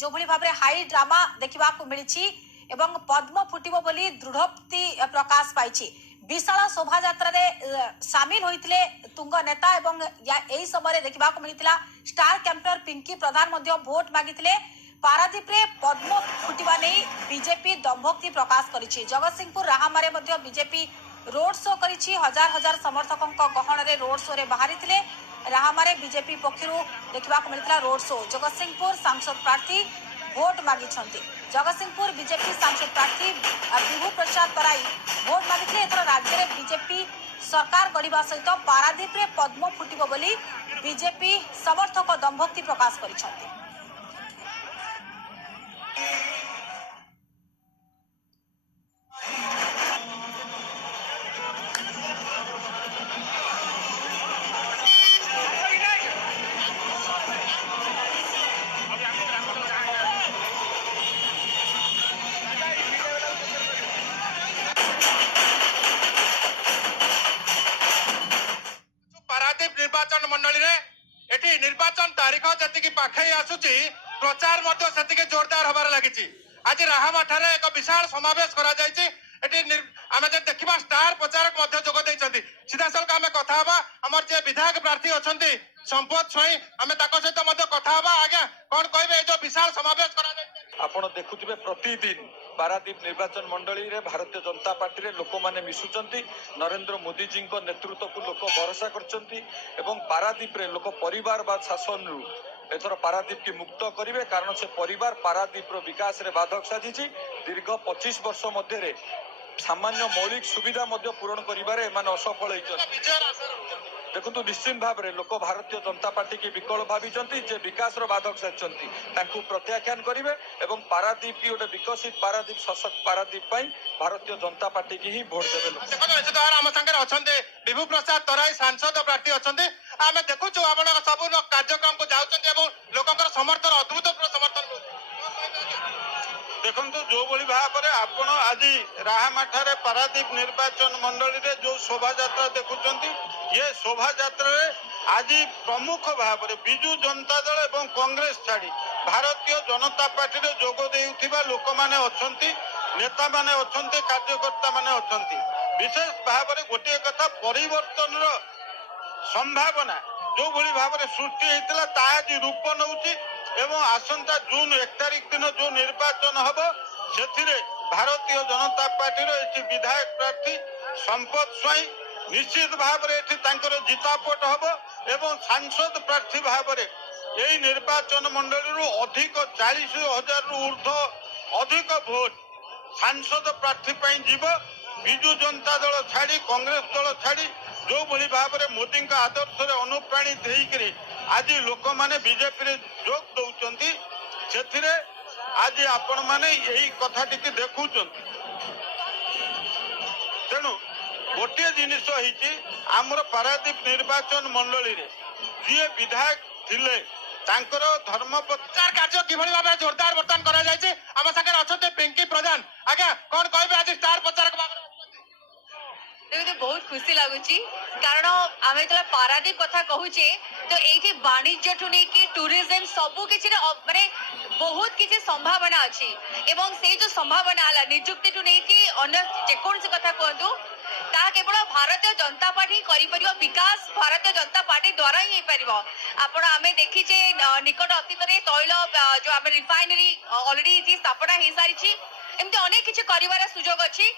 जो भली भाबरे high drama देखा मिली एवं पद्म फुटिब बोली दृढ़ोक्ति प्रकाश पाई विशाल शोभा यात्रा सामिल होते तुंग नेता एवं यही समय देखा मिलता स्टार कैंपेनर पिंकी प्रधान भोट मागिते पारादीप रे पद्म फुटिबा नहीं बीजेपी दंभोक्ति प्रकाश करिछि। जगतसिंहपुर राहामारे मध्य बीजेपी रोड शो करिछि। हजार हजार समर्थकों गहन रे रोड शो रे बाहरिथिले राहामारे बीजेपी पक्षरु देखा मिलता रोड शो। जगतसिंहपुर सांसद प्रार्थी भोट मागिछन्ति। जगतसिंहपुर बीजेपी सांसद प्रार्थी विभू प्रसाद तराई भोट मागिथिले। एथर राज्य रे बीजेपी सरकार गढ़िबा सहित पारादीप रे पद्म फुटिबो बोली बीजेपी समर्थक दंभोक्ति प्रकाश करिछन्ति। निर्वाचन मंडली रे निर्वाचन तारीख जी पाखे आसूची प्रचार से जोरदार हबार लगी। आज राहामाठारे एक विशाल समावेश करा जायछि। आम देखा स्टार प्रचारक जोगदे सीधा सड़क आम कथा आमर जे विधायक प्रार्थी अच्छा संपद स्वाई आम सहित कथा आज्ञा कौन कहे जो विशाल समावेश आपण देखुथिबे प्रतिदिन पारादीप निर्वाचन मंडली रे भारतीय जनता पार्टी रे लोक माने मिसुचंती। नरेंद्र मोदी जी को नेतृत्व को लोक भरोसा करचंती एवं पारादीप रे लोक परिवारवाद शासन रु एथर पारादीप की मुक्त करिवे। कारण से परिवार पारादीप रो विकास रे बाधक साजिछि। दीर्घ 25 वर्ष मध्य रे सामान्य मौलिक सुविधा मध्य पूरण करिबारे एमाने असफल होइछन। देखु निश्चित भाव में लोक भारतीय जनता पार्टी की विकल भावी जे विकास बाधक सारी प्रत्याख्यान करेंगे और पारादीप की गोटे विकसित पारादीप सशक्त पारादीप भारतीय जनता पार्टी की ही भोट देवे। आम सागर अच्छा विभू प्रसाद तराई सांसद प्रार्थी अच्छा आम देखु आप सब कार्यक्रम को जाऊँ लोक समर्थन अद्भुतपूर्ण समर्थन देखु जो भाव में आपण आज राहामाठारे पारादीप निर्वाचन मंडली रे जो शोभा यात्रा देखुंत ये शोभा यात्रा आज प्रमुख भाव में विजु जनता दल एवं कांग्रेस छाड़ी भारतीय जनता पार्टी रे जोग देउथिबा लोक माने अछंती, नेता माने अछंती, कार्यकर्ता माने अछंती। विशेष भाव में गोटे कथा परिवर्तन रो संभावना जो भली भाव में सृष्टि होता ता आज रूप नौची एवं आसंता जून 1 तारिख दिन जो निर्वाचन हम से भारतीय जनता पार्टी विधायक प्रार्थी संपद स्वाई निश्चित भाव में जितापट हम एवं सांसद प्रार्थी भाव में यही निर्वाचन मंडली अधिक 40,000 रु ऊर्ध्व अधिक भोट सांसद प्रार्थी जीव। विजु जनता दल छाड़ी कांग्रेस दल छाड़ी जो भली भाव में मोदी आदर्श अनुप्राणित होकर आज लोक माने बीजेपी रे जोग दौचंती से आज आपण माने यही कथा टिके देखुचंती। तेणु गोटे जिनिस होइछि आमर पारादीप निर्वाचन मंडली रे जे विधायक थिले तांकर धर्म प्रचार कार्य किभली भाबे जोरदार बर्तन करा जायछि। आम संगे अछते पिंकी प्रधान आज्ञा कौन कहबे आज स्टार प्रचारक भाबे बहुत खुशी लगुच कारण आम जो पारादीप कथा कहूचे तो ये वाणिज्य ठू नहीं टूरिज्म सबू किसी माने बहुत किसी संभावना अच्छी एवं से जो संभावना है निजुक्ति ठू नहीं अन्य जेकोसी कथा कहतु ता केवल भारतीय जनता पार्टी कर विकास भारतीय जनता पार्टी द्वारा ही हो पार। आम देखीचे निकट अतीत में तैल जो आम रिफाइनरी अलरेडी स्थापना हो सारी एमती अनेक किसी कर सुजोग अच्छी।